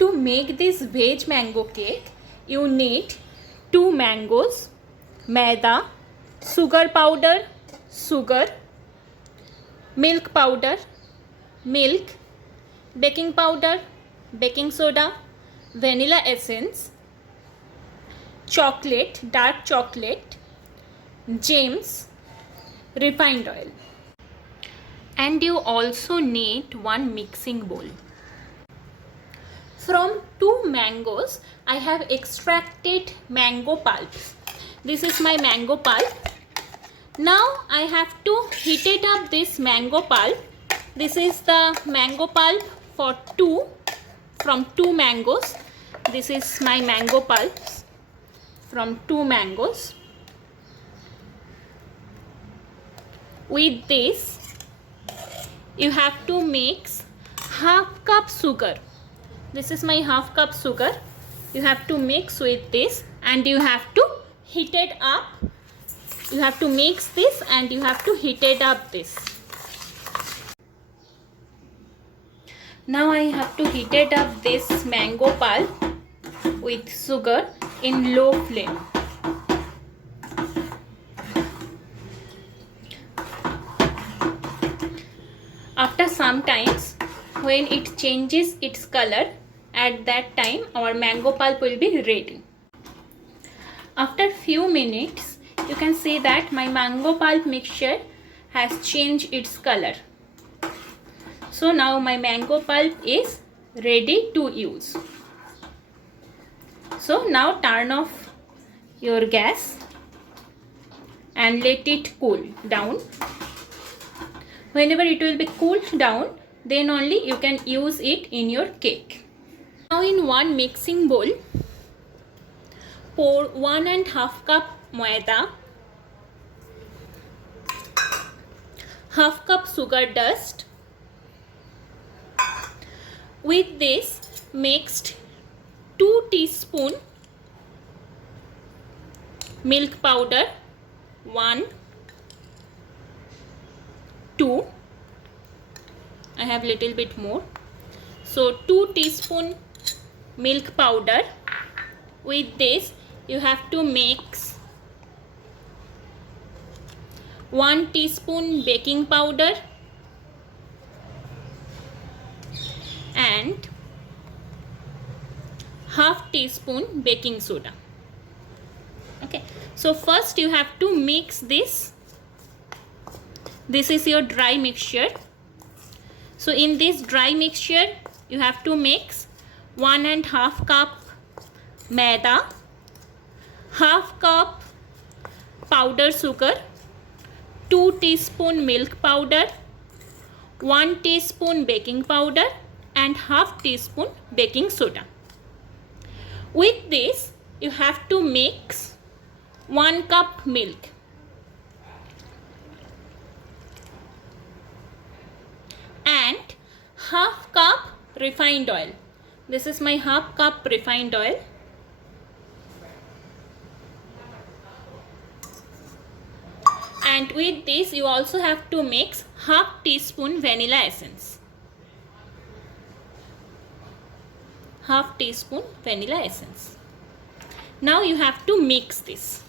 To make this veg mango cake, you need 2 mangoes, maida, sugar powder, sugar, milk powder, milk, baking powder, baking soda, vanilla essence, chocolate, dark chocolate, gems, refined oil. And you also need 1 mixing bowl. From 2 mangoes, I have extracted mango pulp. This is my mango pulp. Now I have to heat it up this mango pulp. This is the mango pulp for 2, from 2 mangoes. This is my mango pulps from 2 mangoes. With this, you have to mix half cup sugar. This is my half cup sugar. You have to mix with this and you have to heat it up. You have to mix this and you have to heat it up this. Now I have to heat it up this mango pulp with sugar in low flame. After some times, when it changes its color, at that time our mango pulp will be ready. After few minutes, you can see that my mango pulp mixture has changed its color. So now my mango pulp is ready to use. So now turn off your gas and let it cool down. Whenever it will be cooled down, then only you can use it in your cake. Now in 1 mixing bowl, pour 1.5 cup maida, half cup sugar dust. With this mixed 2 teaspoon milk powder, 1, 2, I have little bit more. So 2 teaspoon milk powder. With this you have to mix 1 teaspoon baking powder and half teaspoon baking soda. Okay, so first you have to mix this. This is your dry mixture. So in this dry mixture you have to mix 1.5 cup maida, half cup powder sugar, 2 teaspoon milk powder, 1 teaspoon baking powder and half teaspoon baking soda. With this you have to mix 1 cup milk and half cup refined oil. This is my half cup refined oil. And with this you also have to mix half teaspoon vanilla essence. Half teaspoon vanilla essence. Now you have to mix this.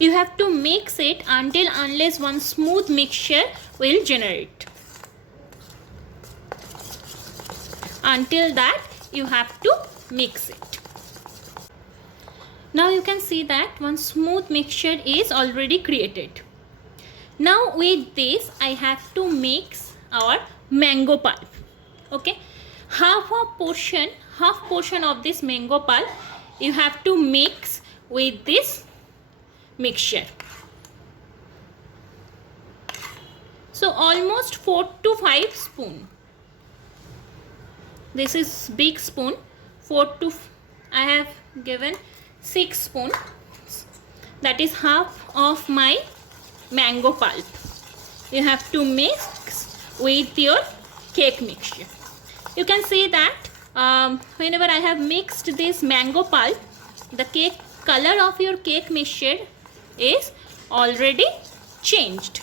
You have to mix it unless one smooth mixture will generate. Until that you have to mix it. Now you can see that one smooth mixture is already created. Now with this I have to mix our mango pulp. Okay, half portion of this mango pulp you have to mix with this mixture. So almost 4 to 5 spoon. This is big spoon. I have given 6 spoon. That is half of my mango pulp. You have to mix with your cake mixture. You can see that whenever I have mixed this mango pulp, the cake color of your cake mixture is already changed.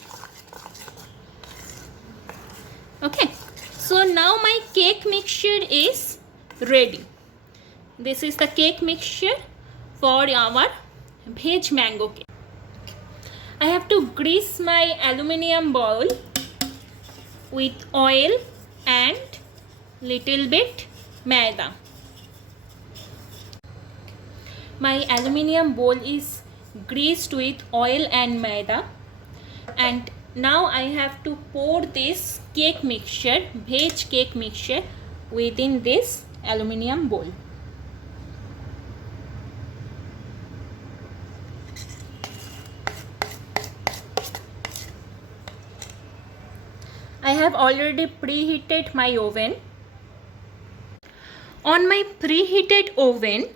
Okay, so So now my cake mixture is ready. This is the cake mixture for our veg mango cake. I have to grease my aluminium bowl with oil and little bit maida. My aluminium bowl is greased with oil and maida, and now I have to pour this cake mixture, veg cake mixture, within this aluminium bowl. I have already preheated my oven. On my preheated oven,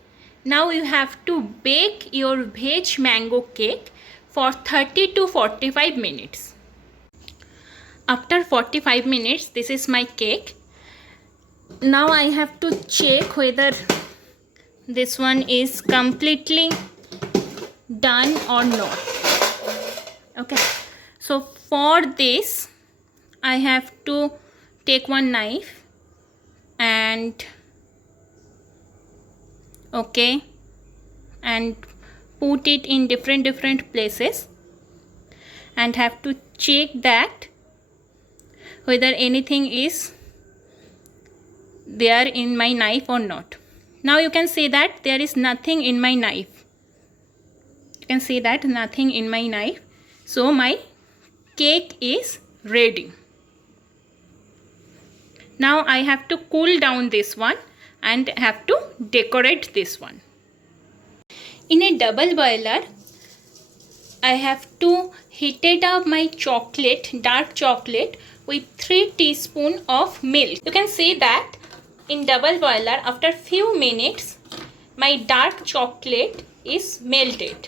now you have to bake your veg mango cake for 30 to 45 minutes. After 45 minutes, this is my cake. Now I have to check whether this one is completely done or not. Okay, so for this I have to take one knife and put it in different places and have to check that whether anything is there in my knife or not. Now you can see that there is nothing in my knife. You can see that nothing in my knife. So my cake is ready. Now I have to cool down this one and have to decorate this one. In a double boiler, I have to heat up my chocolate, dark chocolate, with 3 teaspoons of milk. You can see that in double boiler, after few minutes, my dark chocolate is melted.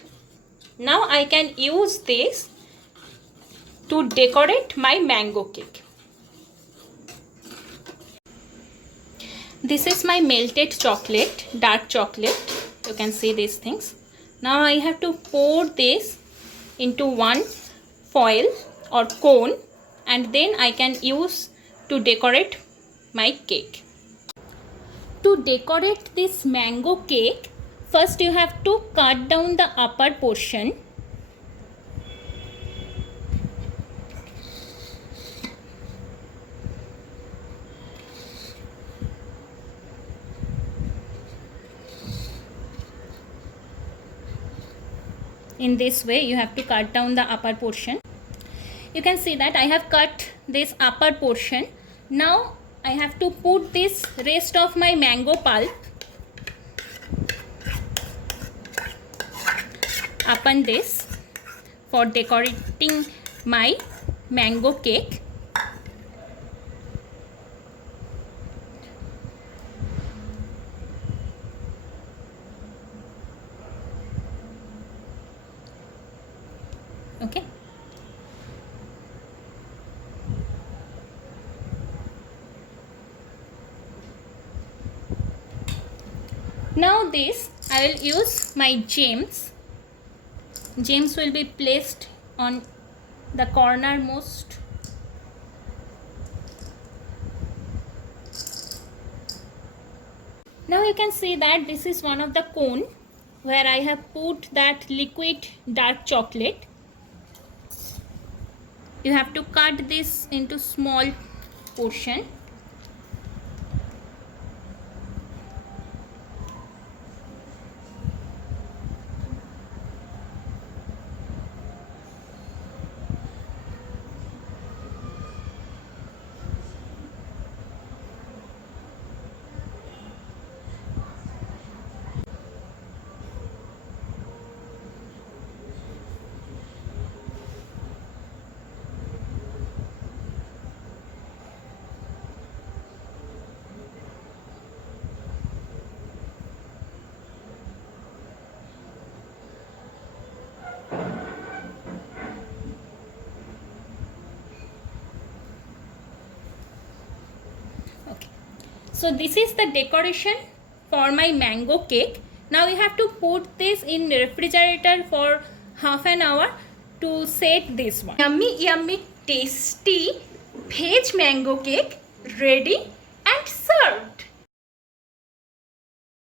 Now I can use this to decorate my mango cake. This is my melted chocolate, dark chocolate. You can see these things. Now I have to pour this into one foil or cone, and then I can use to decorate my cake. To decorate this mango cake, first you have to cut down the upper portion. In this way you have to cut down the upper portion. You can see that I have cut this upper portion. Now I have to put this rest of my mango pulp upon this for decorating my mango cake. Okay. Now this I will use my gems. Gems will be placed on the cornermost. Now you can see that this is one of the cone where I have put that liquid dark chocolate. You have to cut this into small portion. So this is the decoration for my mango cake. Now you have to put this in refrigerator for half an hour to set this one. Yummy tasty veg mango cake ready